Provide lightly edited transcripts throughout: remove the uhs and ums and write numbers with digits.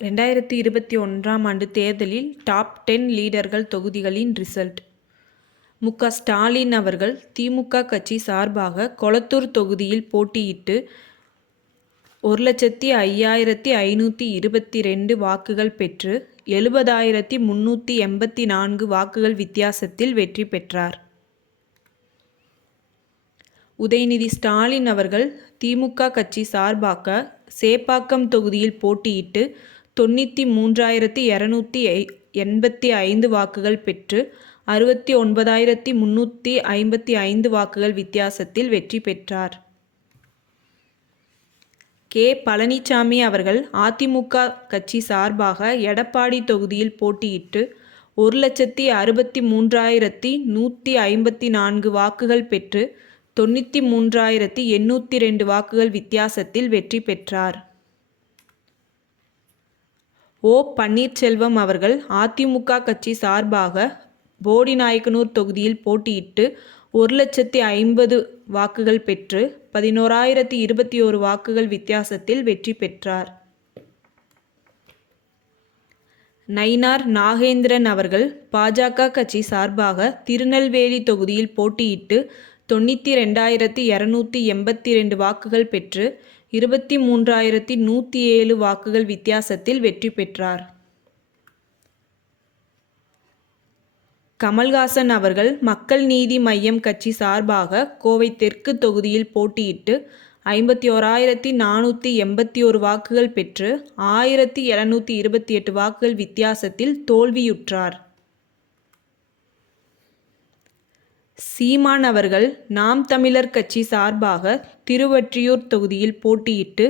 2021ஆம் ஆண்டு தேர்தலில் டாப் 10 லீடர்கள் தொகுதிகளின் ரிசல்ட். ஸ்டாலின் அவர்கள் திமுக கட்சி சார்பாக கொளத்தூர் தொகுதியில் போட்டியிட்டு 1,05,522 வாக்குகள் பெற்று 70,384 வாக்குகள் வித்தியாசத்தில் வெற்றி பெற்றார். உதயநிதி ஸ்டாலின் அவர்கள் திமுக கட்சி சார்பாக சேப்பாக்கம் தொகுதியில் போட்டியிட்டு 93,285 வாக்குகள் பெற்று 69,355 வாக்குகள் வித்தியாசத்தில் வெற்றி பெற்றார். பழனிசாமி அவர்கள் அதிமுக கட்சி சார்பாக எடப்பாடி தொகுதியில் போட்டியிட்டு 1,63,154 வாக்குகள் பெற்று 93,802 வாக்குகள் வித்தியாசத்தில் வெற்றி பெற்றார். பன்னீர்செல்வம் அவர்கள் அதிமுக கட்சி சார்பாக போடிநாயக்கனூர் தொகுதியில் போட்டியிட்டு 1,50,000 வாக்குகள் பெற்று 11,021 வாக்குகள் வித்தியாசத்தில் வெற்றி பெற்றார். நயினார் நாகேந்திரன் அவர்கள் பாஜக கட்சி சார்பாக திருநெல்வேலி தொகுதியில் போட்டியிட்டு 92,282 வாக்குகள் பெற்று 23,107 வாக்குகள் வித்தியாசத்தில் வெற்றி பெற்றார். கமல்ஹாசன் அவர்கள் மக்கள் நீதி மய்யம் கட்சி சார்பாக கோவை தெற்கு தொகுதியில் போட்டியிட்டு 51,481 வாக்குகள் பெற்று 1,728 வாக்குகள் வித்தியாசத்தில் தோல்வியுற்றார். சீமான் அவர்கள் நாம் தமிழர் கட்சி சார்பாக திருவொற்றியூர் தொகுதியில் போட்டியிட்டு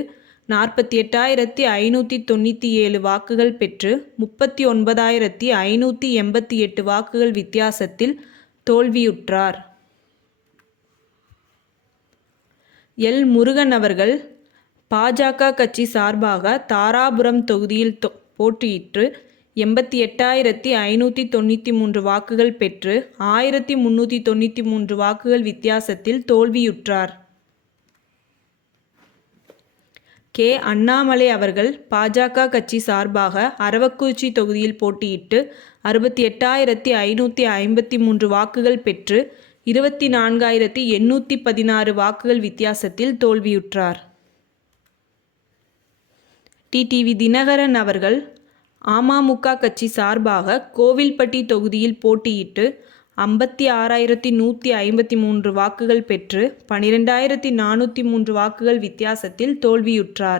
48,597 வாக்குகள் பெற்று 39,588 வாக்குகள் வித்தியாசத்தில் தோல்வியுற்றார். முருகன் அவர்கள் பாஜக கட்சி சார்பாக தாராபுரம் தொகுதியில் போட்டியிட்டு 88,593 வாக்குகள் பெற்று 1,393 வாக்குகள் வித்தியாசத்தில் தோல்வியுற்றார். அண்ணாமலை அவர்கள் பாஜக கட்சி சார்பாக அரவக்குறிச்சி தொகுதியில் போட்டியிட்டு 68,553 வாக்குகள் பெற்று 24,816 வாக்குகள் வித்தியாசத்தில் தோல்வியுற்றார். டிடிவி தினகரன் அவர்கள் அமமுக கட்சி சார்பாக கோவில்பட்டி தொகுதியில் போட்டியிட்டு 56,153 வாக்குகள் பெற்று 12,403 வாக்குகள் வித்தியாசத்தில் தோல்வியுற்றார்.